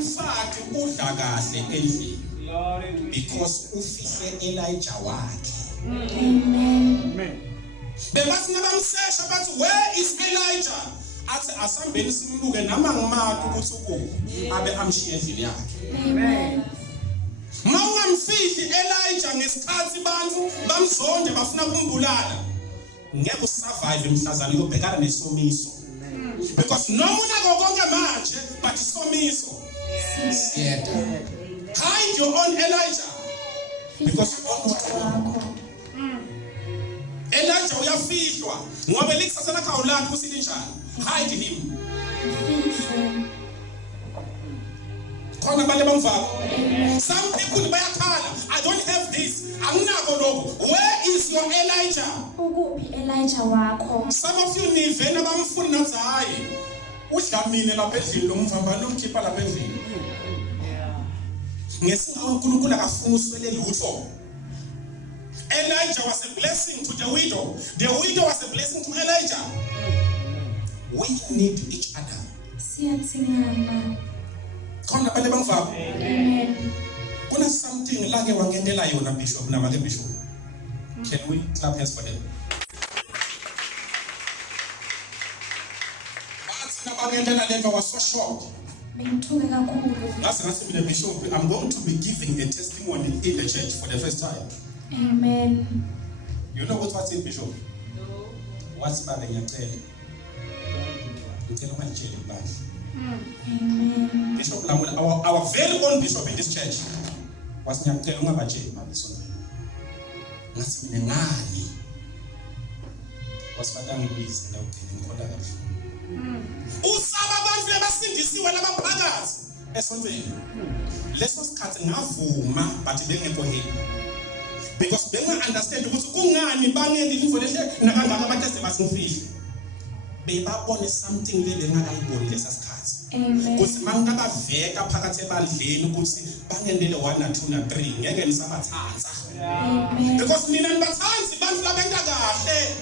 umfati udla kahle endlini because ufihle Elijah wakhe. Amen. Bebathi nabamsesha bathi where is Elijah? Athi asambeni simbuke nama ngimati ukuthi ukuphi abe amshiye endlini yakhe. Amen. Mawungamfihli Elijah ngesikhathi bantu bamzonde bafuna kumbulala ngeke usurvive emhlazana yobhekana nesomiso. Because noma unako konke manje but isomiso siyeda. Hide your own Elijah because you don't know. Elijah uyafihlwa ngoba likusasa lakhe awulaphi usilinjani. Hide him. Khona bale bamvako. Some people bayakhala, I don't have this. Anginako lokho. Where is your Elijah? Ukuphi Elijah wakho? Some of you nivena bamfuna nathi hayi. Udlamini lapha endlini lo mvamba nomkhipha lapha endlini. Ngesinga uNkulunkulu akafuna uswele lutho. Elijah was a blessing to the widow. The widow was a blessing to Elijah. We need each other. Siyathingana. Khona bale bamvako. Amen. Kuna something lake wangendela yona bishop namake bishop. Can we clap hands for them? Bathi nabangendela lento was so shocked. Ngithuke kakhulu. That's the bishop. I'm going to be giving a testimony in the church for the first time. Amen. You know what's in bishop? No. What's bad in your tail? You tell my jail back. Amen. Bishop Lamula, our very own bishop in this church was nyamtela ungaba jail mabisona. Ngathi mina ngani? Wasiphatanga ibhizi la ugcina ngikhola kahle. Usaba abantu lebasindisiwe labaphakathi esontweni. Leso sikhathi ngavuma but bengekho happy. Because they don't understand ukuthi kungani banele info lehle nakangaka abantu asebasifihla. Bebabone something lebengakayiboni lesa sikhathi. Amen. Kuthi mangabaveka phakathi ebandleni ukuthi bangenele 1 na 2 na 3 ngeke nisabathatha. Amen. Because nina nibathanzi bantu labenta kahle.